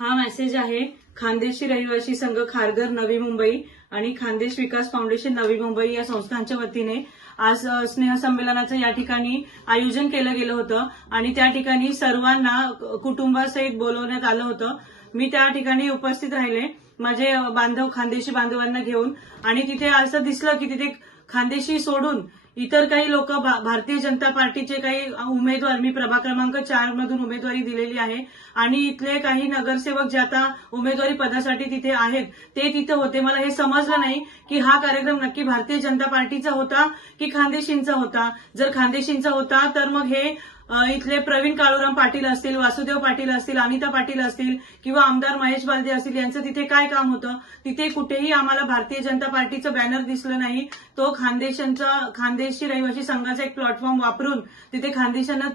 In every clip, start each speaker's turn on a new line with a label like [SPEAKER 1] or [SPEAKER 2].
[SPEAKER 1] हा मेसेज आहे. खानदेशी रहिवासी संघ खारघर नवी मुंबई आणि खानदेश विकास फाउंडेशन नवी मुंबई या संस्थांच्या वतीने आज स्नेह स्नेहसंमेलनाचं या ठिकाणी आयोजन केलं गेलं होतं आणि त्या ठिकाणी सर्वांना कुटुंबासहित बोलवण्यात आलं होतं. मी त्या ठिकाणी उपस्थित राहिले. माझे बांधव खानदेशी बांधवांना घेऊन आणि तिथे असं दिसलं की तिथे खानदेशी सोडून इतर काही लोक भारतीय जनता पार्टीचे काही उमेदवार मी प्रभाग क्रमांक चार मधून उमेदवारी दिलेली आहे. आणि इथले काही नगरसेवक जे आता उमेदवारी पदासाठी तिथे आहेत ते तिथे होते. मला हे समजलं नाही की हा कार्यक्रम नक्की भारतीय जनता पार्टीचा होता की खानदेशींचा होता. जर खानदेशींचा होता तर मग हे इथले प्रवीण काळूराम पाटील असतील वासुदेव पाटील असतील अनिता पाटील असतील किंवा आमदार महेश बालदे असतील यांचं तिथे काय काम होतं? तिथे कुठेही आम्हाला भारतीय जनता पार्टीचं बॅनर दिसलं नाही. तो खानदेशांचा खानदेशी रहिवासी संघाचा एक प्लॅटफॉर्म वापरून तिथे खानदेशांना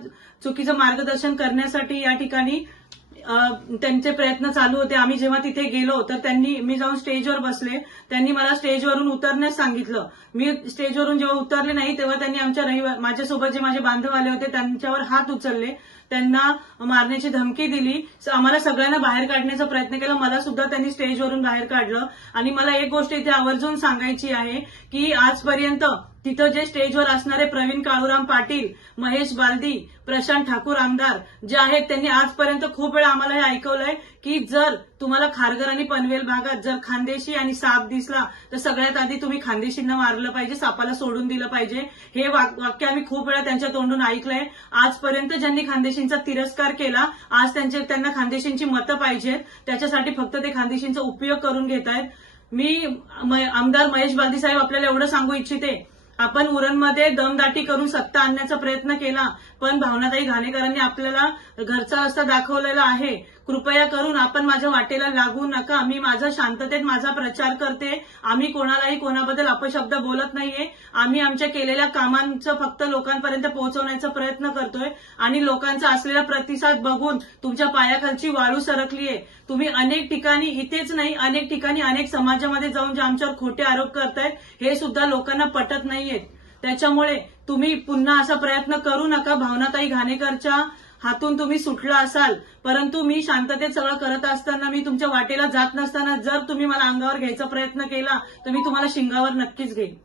[SPEAKER 1] चुकीचं मार्गदर्शन करण्यासाठी या ठिकाणी त्यांचे प्रयत्न चालू होते. आम्ही जेव्हा तिथे गेलो तर त्यांनी मी जाऊन स्टेजवर बसले. त्यांनी मला स्टेजवरून उतरण्यास सांगितलं. मी स्टेजवरून जेव्हा उतरले नाही तेव्हा त्यांनी आमच्या रहिवा माझ्यासोबत जे माझे बांधव आले होते त्यांच्यावर हात उचलले. त्यांना मारण्याची धमकी दिली. आम्हाला सगळ्यांना बाहेर काढण्याचा प्रयत्न केला. मला सुद्धा त्यांनी स्टेजवरून बाहेर काढलं. आणि मला एक गोष्ट इथे आवर्जून सांगायची आहे की आजपर्यंत तिथं जे स्टेजवर असणारे प्रवीण काळूराम पाटील महेश बालदी प्रशांत ठाकूर आमदार जे आहेत त्यांनी आजपर्यंत खूप वेळा आम्हाला हे ऐकवलंय की जर तुम्हाला खारघर आणि पनवेल भागात जर खानदेशी आणि साप दिसला तर सगळ्यात आधी तुम्ही खानदेशींना मारलं पाहिजे सापाला सोडून दिलं पाहिजे. हे वाक- वाक्य आम्ही खूप वेळा त्यांच्या तोंडून ऐकलंय. आजपर्यंत ज्यांनी खानदेशींचा तिरस्कार केला आज त्यांचे त्यांना खानदेशींची मतं पाहिजेत. त्याच्यासाठी फक्त ते खानदेशींचा उपयोग करून घेत आहेत मी आमदार महेश बालदी साहेब आपल्याला एवढं सांगू इच्छिते आपण उरणमध्ये दमदाटी करून सत्ता आणण्याचा प्रयत्न केला पण भावनाताई घाणेकरांनी आपल्याला घरचा रस्ता दाखवलेला आहे. कृपया करून आपण माझ्या वाटेला लागू नका. मी माझा शांततेत माझा प्रचार करते. आम्ही कोणालाही कोणाबद्दल अपशब्द बोलत नाहीये. आम्ही आमच्या केलेल्या कामांचं फक्त लोकांपर्यंत पोहोचवण्याचा प्रयत्न करतोय. आणि लोकांचा असलेला प्रतिसाद बघून तुमच्या पायाखालची वाळू सरकलीये. तुम्ही अनेक ठिकाणी इथेच नाही अनेक ठिकाणी अनेक समाजामध्ये जाऊन जे आमच्यावर खोटे आरोप करतायत हे सुद्धा लोकांना पटत नाहीयेत. त्याच्यामुळे तुम्ही पुन्हा असा प्रयत्न करू नका भावनाताई घाणेकरच्या हातून तुम्ही सुटला असाल परंतु मी शांततेत सगळं करत असताना मी तुमच्या वाटेला जात नसताना जर तुम्ही मला अंगावर घ्यायचा प्रयत्न केला तर मी तुम्हाला शिंगावर नक्कीच घेईन.